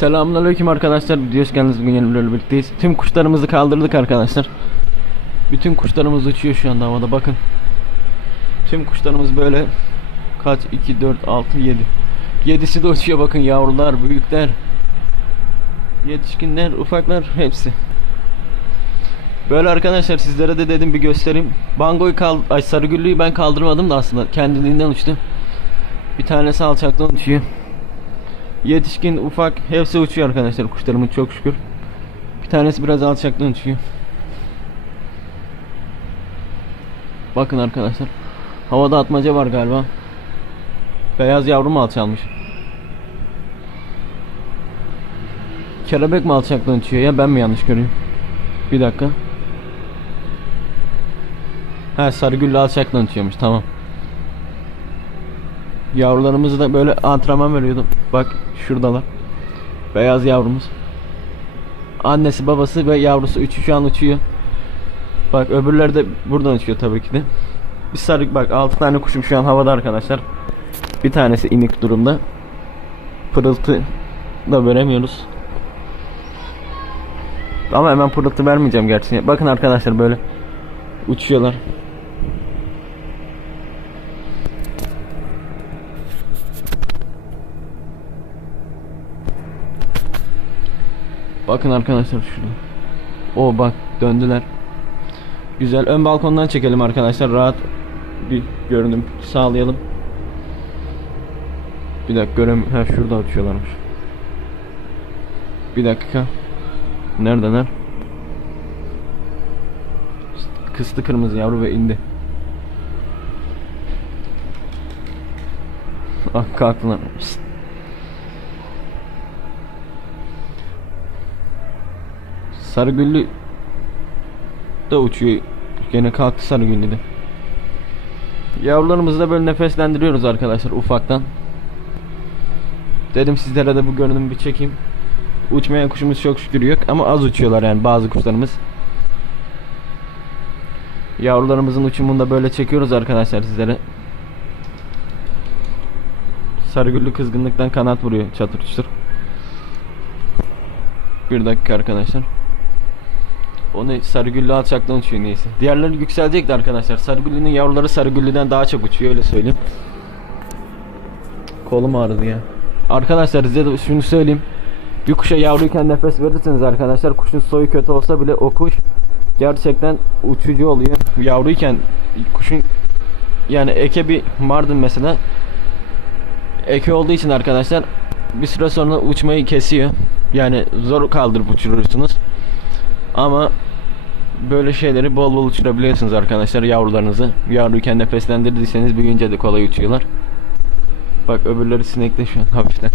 Selamünaleyküm arkadaşlar. Video hoş geldiniz. Bugün yeni birlikteyiz. Tüm kuşlarımızı kaldırdık arkadaşlar. Bütün kuşlarımız uçuyor şu anda havada bakın. Tüm kuşlarımız böyle kaç 2 4 6 7. 7'si de uçuyor bakın yavrular, büyükler. Yetişkinler, ufaklar hepsi. Böyle arkadaşlar sizlere de dedim bir göstereyim. Bangoyu kal ay sarıgüllüyü ben kaldırmadım da aslında kendiliğinden uçtu. Bir tanesi alçaktan uçuyor. Yetişkin, ufak hepsi uçuyor arkadaşlar kuşlarımın çok şükür. Bir tanesi biraz alçaktan uçuyor. Bakın arkadaşlar. Havada atmaca var galiba. Beyaz yavru mu alçalmış? Kelebek mi alçaktan uçuyor ya ben mi yanlış görüyorum? Bir dakika. Ha sarıgüllü alçaktan uçuyormuş tamam. Yavrularımızı da böyle antrenman veriyordum. Bak şuradalar. Beyaz yavrumuz. Annesi babası ve yavrusu üçü şu an uçuyor. Bak öbürleri de buradan uçuyor tabii ki de. Bir sarı bak 6 tane kuşum şu an havada arkadaşlar. Bir tanesi inik durumda. Pırıltı da veremiyoruz. Ama hemen pırıltı vermeyeceğim gerçi. Bakın arkadaşlar böyle uçuyorlar. Bakın arkadaşlar şurada. O bak döndüler. Güzel. Ön balkondan çekelim arkadaşlar. Rahat bir görünüm sağlayalım. Bir dakika görem ha şurada uçuyorlarmış. Bir dakika. Neredeler? Kıstı kırmızı yavru ve indi. Ah kalktılar. Şşt. Sarıgüllü da uçuyor. Gene kalktı Sarıgüllü de. Yavrularımızı da böyle nefeslendiriyoruz arkadaşlar ufaktan. Dedim sizlere de bu görünümü bir çekeyim. Uçmayan kuşumuz çok şükür yok ama az uçuyorlar yani bazı kuşlarımız. Yavrularımızın uçumunu da böyle çekiyoruz arkadaşlar sizlere. Sarıgüllü kızgınlıktan kanat vuruyor çatır çatır. Bir dakika arkadaşlar. O ne sarıgüllü alçaktan uçuyor neyse. Diğerleri yükselecekti arkadaşlar. Sarıgüllünün yavruları sarıgüllüden daha çok uçuyor öyle söyleyeyim. Kolum ağrıdı ya. Arkadaşlar size de şunu söyleyeyim. Bir kuşa yavruyken nefes verirseniz arkadaşlar kuşun soyu kötü olsa bile o kuş gerçekten uçucu oluyor. Yavruyken kuşun yani eke bir mardin mesela eke olduğu için arkadaşlar bir süre sonra uçmayı kesiyor. Yani zor kaldırıp uçurursunuz. Ama böyle şeyleri bol bol uçurabiliyorsunuz arkadaşlar yavrularınızı. Yavruyken nefeslendirdiyseniz büyüyünce de kolay uçuyorlar. Bak öbürleri sinekte şu an hafiften.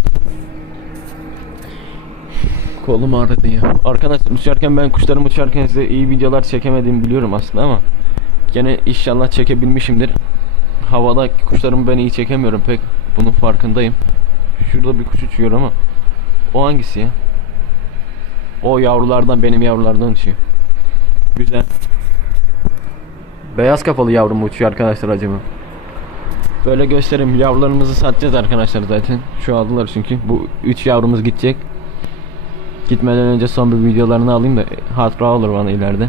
Kolum ağrıdı ya. Arkadaşlar uçarken ben kuşlarım uçarken size iyi videolar çekemediğimi biliyorum aslında ama gene inşallah çekebilmişimdir. Havada kuşlarımı ben iyi çekemiyorum pek. Bunun farkındayım. Şurada bir kuş uçuyor ama o hangisi ya? O yavrulardan benim yavrulardan uçuyor. Güzel. Beyaz kafalı yavrum uçuyor arkadaşlar acaba. Böyle göstereyim. Yavrularımızı satacağız arkadaşlar zaten. Şu aldılar çünkü. Bu 3 yavrumuz gidecek. Gitmeden önce son bir videolarını alayım da hatıra olur bana ileride.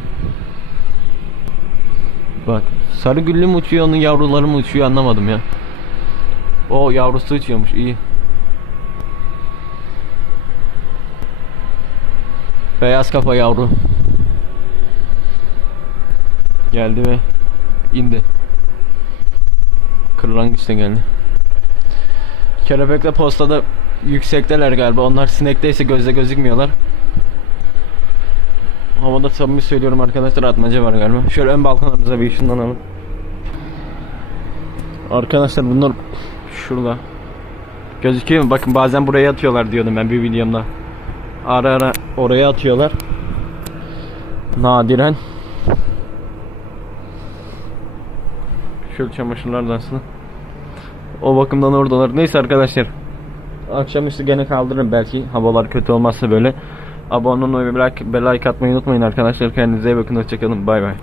Bak sarı güllü mü uçuyor onun yavruları mı uçuyor anlamadım ya. O yavrusu uçuyormuş iyi. Beyaz kafa yavru. Geldi ve indi. Kırlangıç da geldi. Kelebekle postada yüksekteler galiba. Onlar sinekteyse gözle gözükmüyorlar. Havada samimi söylüyorum arkadaşlar atmaca var galiba. Şöyle ön balkonumuza bir ışınlanalım. Arkadaşlar bunlar şurada. Gözüküyor mu? Bakın bazen buraya atıyorlar diyordum ben bir videomda. Ara ara oraya atıyorlar. Nadiren. Şöyle çamaşırlardan aslında. O bakımdan oradalar. Neyse arkadaşlar. Akşamüstü gene kaldırırım belki. Havalar kötü olmazsa böyle. Abone olmayı ve like, like atmayı unutmayın arkadaşlar. Kendinize iyi bakın. Hoşçakalın. Bay bay.